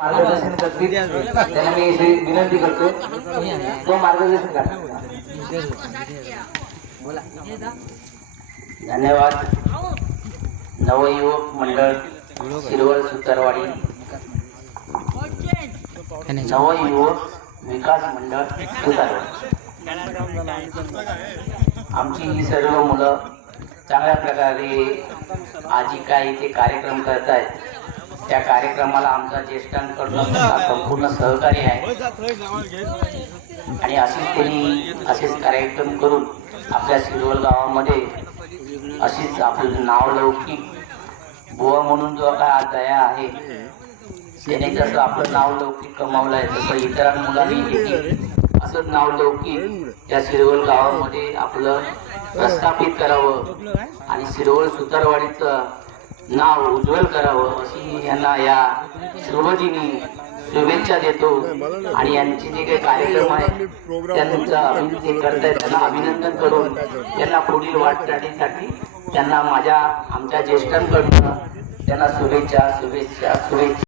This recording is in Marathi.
मार्गदर्शन करतील त्यांना मी विनंती करतो तो मार्गदर्शन करा. धन्यवाद. नवयुवक मंडळ शिरवळ सुतारवाडी, नवयुवक विकास मंडळ सुतारवाडी, आमची ही सर्व मुलं चांगल्या प्रकारे आज काय इथे कार्यक्रम करत आहेत त्या कार्यक्रमाला आमचा ज्येष्ठांकडून संपूर्ण सहकार्य आहे. आणि असेच कार्यक्रम करून आपल्या शिरवळ गावामध्ये अशीच आपलं नाव लौकिक बुवा म्हणून जो काय आज दया आहे त्याने जसं आपलं नाव लौकिक कमावलं आहे तसं इतर मुलांनी असंच नाव लौकिक त्या शिरवळ गावामध्ये आपलं प्रस्थापित करावं आणि शिरवळ सुतारवाडीचं नाव उज्ज्वल करावं अशी यांना या शुभदिनी शुभेच्छा देतो. आणि यांचे जे काही कार्यक्रम आहे त्यांचा ते करतायत त्यांना अभिनंदन करून त्यांना पुढील वाटचालीसाठी त्यांना आमच्या ज्येष्ठांकडून त्यांना शुभेच्छा शुभेच्छा शुभेच्छा.